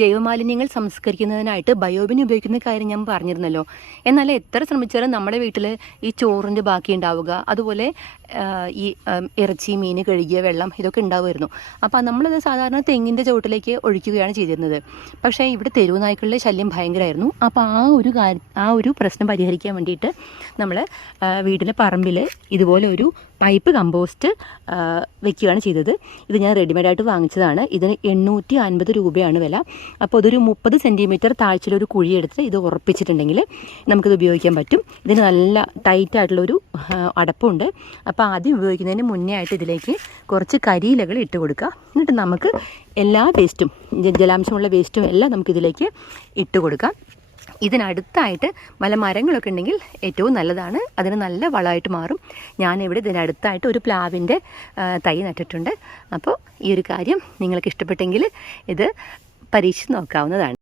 ജൈവമാലിന്യങ്ങൾ സംസ്കരിക്കുന്നതിനായിട്ട് biobin ഉപയോഗിക്കുന്ന കാര്യം ഞാൻ പറഞ്ഞിരുന്നല്ലോ. എന്നാൽ എത്ര ശ്രമിച്ചാലും നമ്മുടെ വീട്ടിൽ ഈ ചോറിൻ്റെ ബാക്കി ഉണ്ടാവുക, അതുപോലെ ഈ ഇറച്ചി മീൻ കഴുകിയ വെള്ളം ഇതൊക്കെ ഉണ്ടാവുമായിരുന്നു. അപ്പോൾ നമ്മളത് സാധാരണ തെങ്ങിൻ്റെ ചുവട്ടിലേക്ക് ഒഴിക്കുകയാണ് ചെയ്തിരുന്നത്. പക്ഷേ ഇവിടെ തെരുവ് നായ്ക്കളുടെ ശല്യം ഭയങ്കരമായിരുന്നു. അപ്പോൾ ആ ഒരു പ്രശ്നം പരിഹരിക്കാൻ വേണ്ടിയിട്ട് നമ്മൾ വീടിൻ്റെ പറമ്പിൽ ഇതുപോലെ ഒരു പൈപ്പ് കമ്പോസ്റ്റ് വെക്കുകയാണ് ചെയ്തത്. ഇത് ഞാൻ റെഡിമെയ്ഡായിട്ട് വാങ്ങിച്ചതാണ്. ഇതിന് 850 രൂപയാണ് വില. അപ്പോൾ അതൊരു 30 സെൻറ്റിമീറ്റർ താഴ്ചയിലൊരു കുഴിയെടുത്ത് ഇത് ഉറപ്പിച്ചിട്ടുണ്ടെങ്കിൽ നമുക്കിത് ഉപയോഗിക്കാൻ പറ്റും. ഇതിന് നല്ല ടൈറ്റായിട്ടുള്ളൊരു അടപ്പുണ്ട്. അപ്പോൾ ആദ്യം ഉപയോഗിക്കുന്നതിന് മുന്നേ ആയിട്ട് ഇതിലേക്ക് കുറച്ച് കരിയിലകൾ ഇട്ട് കൊടുക്കുക. എന്നിട്ട് നമുക്ക് എല്ലാ വേസ്റ്റും, ജലാംശമുള്ള വേസ്റ്റും എല്ലാം നമുക്കിതിലേക്ക് ഇട്ട് കൊടുക്കാം. ഇതിനടുത്തായിട്ട് വല്ല മരങ്ങളൊക്കെ ഉണ്ടെങ്കിൽ ഏറ്റവും നല്ലതാണ്, അതിന് നല്ല വളമായിട്ട് മാറും. ഞാനിവിടെ ഇതിനടുത്തായിട്ട് ഒരു പ്ലാവിൻ്റെ തൈ നട്ടിട്ടുണ്ട്. അപ്പോൾ ഈ ഒരു കാര്യം നിങ്ങൾക്ക് ഇഷ്ടപ്പെട്ടെങ്കിൽ ഇത് പരീക്ഷിച്ച് നോക്കാവുന്നതാണ്.